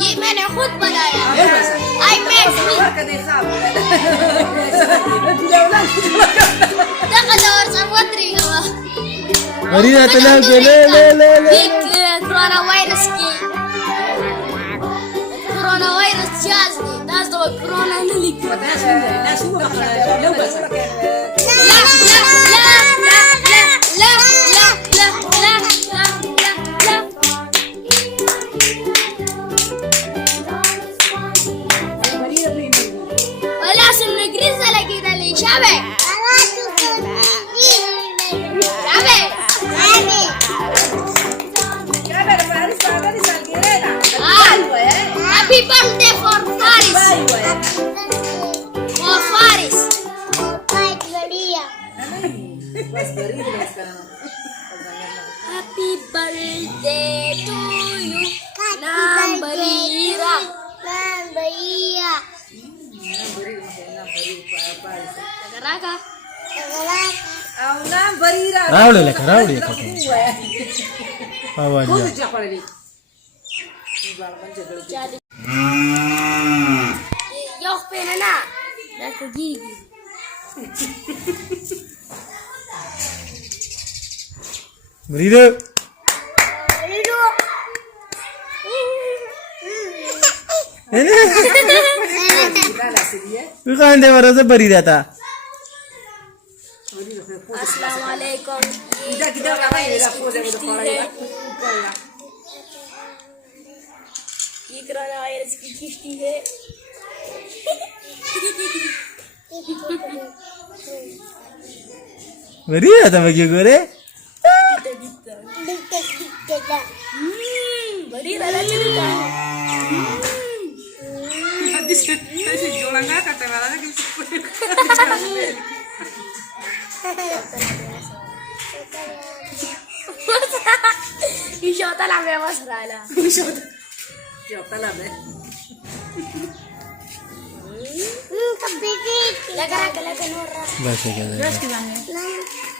ये मैंने खुद बनाया आई मेड कोरोना वायरस की कोरोना वायरस जाजनी नास तो कोरोना नहीं पता Happy birthday for Faris. For Faris. Happy birthday to you. Nambarira. Raga. रावले लेखा आवाज Yok penana. Belki gigi. Berido. तू कांदे बरं बरी जाता Assalamualaikum. ये कोरोना वायरस की किश्ती है बरी जाता मग गोरे बड़ी वाला चलता ऐसे जोड़ा ना करते वाला ना किसी Ishota la me vas rala. Ishota la me. Lagara kala kanora. बस